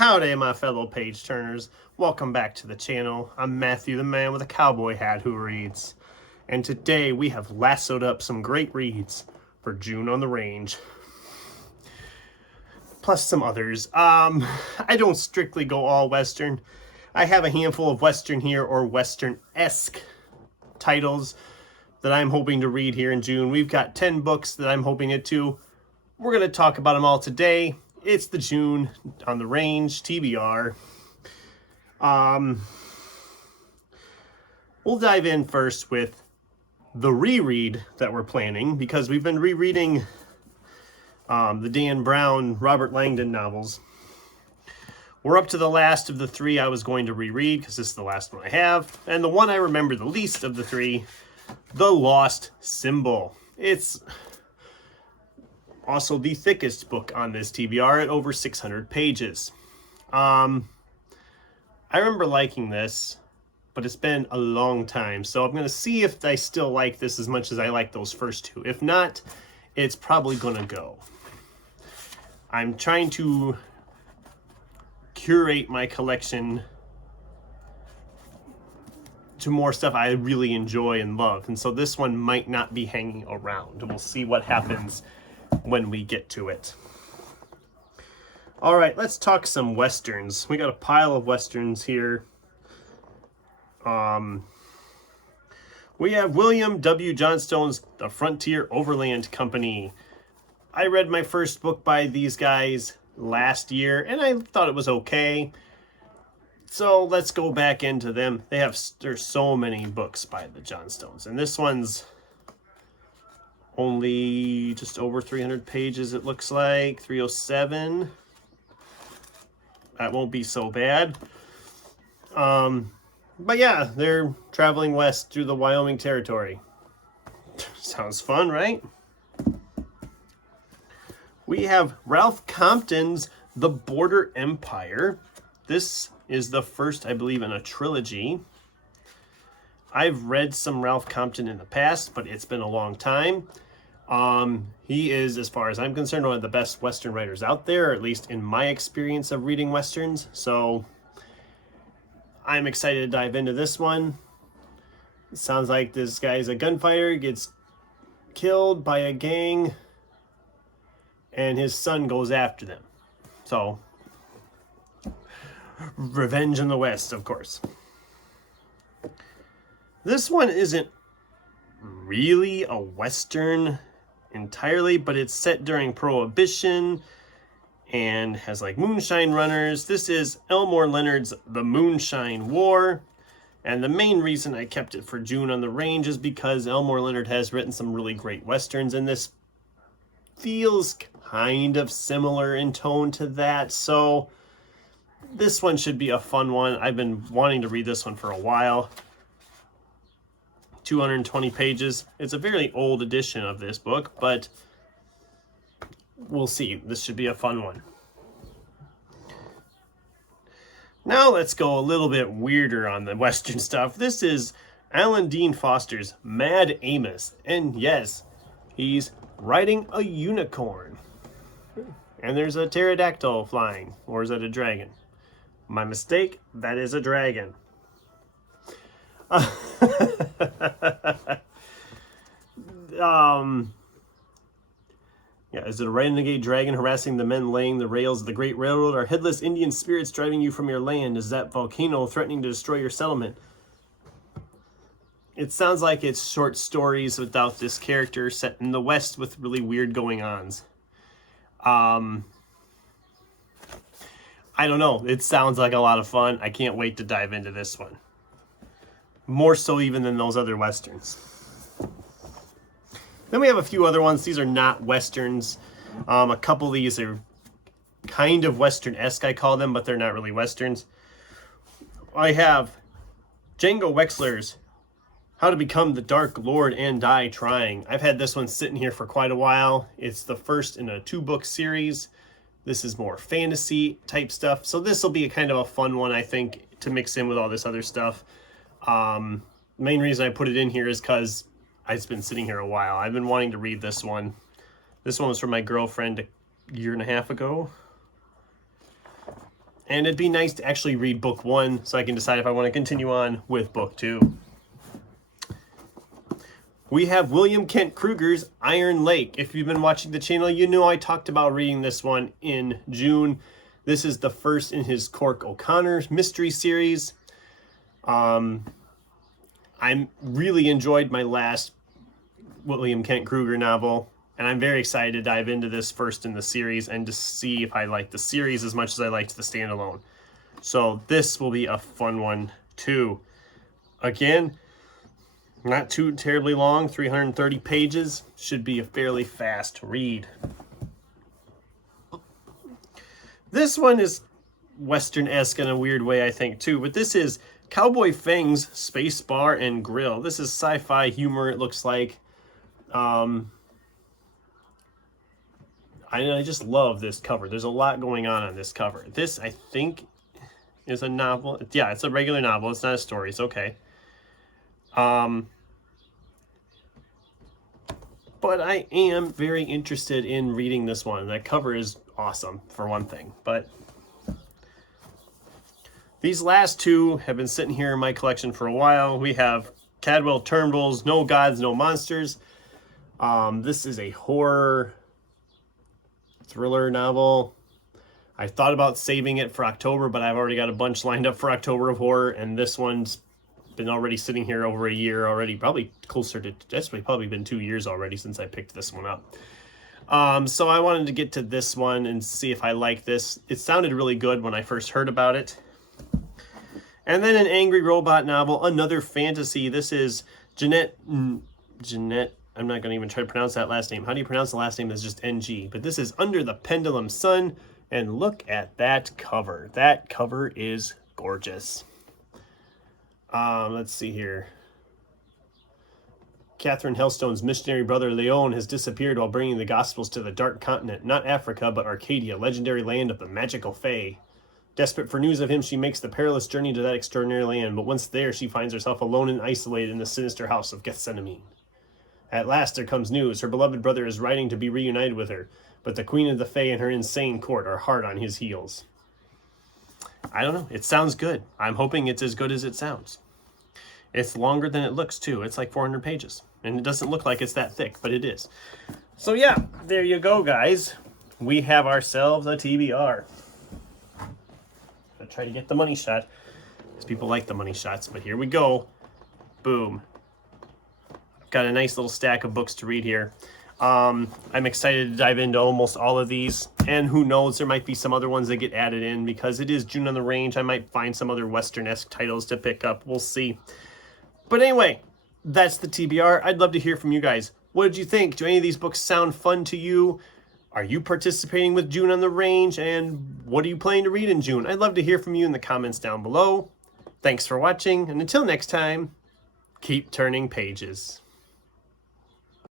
Howdy, my fellow page turners. Welcome back to the channel. I'm Matthew, the man with a cowboy hat who reads. And today we have lassoed up some great reads for June on the range. Plus some others. I don't strictly go all Western. I have a handful of Western here, or Western-esque titles that I'm hoping to read here in June. We've got 10 books that I'm hoping to. We're going to talk about them all today. It's the June on the range, TBR. We'll dive in first with the reread that we're planning, because we've been rereading the Dan Brown, Robert Langdon novels. We're up to the last of the three I was going to reread, because this is the last one I have. And the one I remember the least of the three, The Lost Symbol. It's also the thickest book on this TBR at over 600 pages. I remember liking this, but it's been a long time, so I'm going to see if I still like this as much as I like those first two. If not, it's probably going to go. I'm trying to curate my collection to more stuff I really enjoy and love, and so this one might not be hanging around. We'll see what happens when we get to it. All right, let's talk some Westerns. We got a pile of Westerns here. We have William W. Johnstone's The Frontier Overland Company. I read my first book by these guys last year, and I thought it was okay. So let's go back into them. There's so many books by the Johnstones, and this one's only just over 300 pages, it looks like. 307. That won't be so bad. But yeah, they're traveling west through the Wyoming Territory. Sounds fun, right? We have Ralph Compton's The Border Empire. This is the first, I believe, in a trilogy. I've read some Ralph Compton in the past, but it's been a long time. He is, as far as I'm concerned, one of the best Western writers out there, or at least in my experience of reading Westerns. So I'm excited to dive into this one. It sounds like this guy's a gunfighter, gets killed by a gang, and his son goes after them. So, revenge in the West, of course. This one isn't really a Western entirely, but it's set during Prohibition and has like moonshine runners. This is Elmore Leonard's The Moonshine War, and the main reason I kept it for June on the range is because Elmore Leonard has written some really great Westerns, and this feels kind of similar in tone to that, so this one should be a fun one. I've been wanting to read this one for a while. 220 pages. It's a very old edition of this book, but we'll see. This should be a fun one. Now let's go a little bit weirder on the Western stuff. This is Alan Dean Foster's Mad Amos, and yes, he's riding a unicorn. And there's a pterodactyl flying, or is that a dragon? My mistake, that is a dragon. Yeah, is it a renegade dragon harassing the men laying the rails of the Great Railroad? Are headless Indian spirits driving you from your land? Is that volcano threatening to destroy your settlement? It sounds like it's short stories without this character set in the West with really weird going-ons. I don't know. It sounds like a lot of fun. I can't wait to dive into this one. More so even than those other Westerns. Then we have a few other ones. These are not Westerns. A couple of these are kind of Western-esque, I call them, but they're not really Westerns. I have Django Wexler's How to Become the Dark Lord and Die Trying. I've had this one sitting here for quite a while. It's the first in a 2-book series. This is more fantasy type stuff. So this will be a kind of a fun one, I think, to mix in with all this other stuff. Main reason I put it in here is because it's been sitting here a while. I've been wanting to read this one. This one was from my girlfriend a year and a half ago. And it'd be nice to actually read book 1 so I can decide if I want to continue on with book 2. We have William Kent Kruger's Iron Lake. If you've been watching the channel, you know I talked about reading this one in June. This is the first in his Cork O'Connor mystery series. I really enjoyed my last William Kent Kruger novel, and I'm very excited to dive into this first in the series and to see if I like the series as much as I liked the standalone. So this will be a fun one too. Again, not too terribly long, 330 pages. Should be a fairly fast read. This one is Western-esque in a weird way, I think, too. But this is Cowboy Fang's Space Bar and Grill. This is sci-fi humor, it looks like. I just love this cover. There's a lot going on this cover. This, I think, is a novel. Yeah, it's a regular novel. It's not a story. It's okay. But I am very interested in reading this one. That cover is awesome, for one thing. But these last two have been sitting here in my collection for a while. We have Cadwell Turnbull's No Gods, No Monsters. This is a horror thriller novel. I thought about saving it for October, but I've already got a bunch lined up for October of horror, and this one's been already sitting here over a year already, probably closer to, that's probably been 2 years already since I picked this one up. So I wanted to get to this one and see if I like this. It sounded really good when I first heard about it. And then an Angry Robot novel, another fantasy. This is Jeanette, I'm not going to even try to pronounce that last name. How do you pronounce the last name? It's just NG. But this is Under the Pendulum Sun. And look at that cover. That cover is gorgeous. Let's see here. Catherine Hellstone's missionary brother Leon has disappeared while bringing the Gospels to the Dark Continent. Not Africa, but Arcadia, legendary land of the magical Fae. Desperate for news of him, she makes the perilous journey to that extraordinary land. But once there, she finds herself alone and isolated in the sinister house of Gethsemane. At last there comes news. Her beloved brother is writing to be reunited with her, but the Queen of the Fae and her insane court are hard on his heels. I don't know. It sounds good. I'm hoping it's as good as it sounds. It's longer than it looks, too. It's like 400 pages. And it doesn't look like it's that thick, but it is. So yeah, there you go, guys. We have ourselves a TBR. I'll try to get the money shot, because people like the money shots, but here we go. Boom. Got a nice little stack of books to read here. I'm excited to dive into almost all of these, and who knows, there might be some other ones that get added in because it is June on the Range. I might find some other Western-esque titles to pick up. We'll see. But anyway, that's the TBR. I'd love to hear from you guys. What did you think? Do any of these books sound fun to you? Are you participating with June on the Range? And what are you planning to read in June? I'd love to hear from you in the comments down below. Thanks for watching, and until next time, keep turning pages.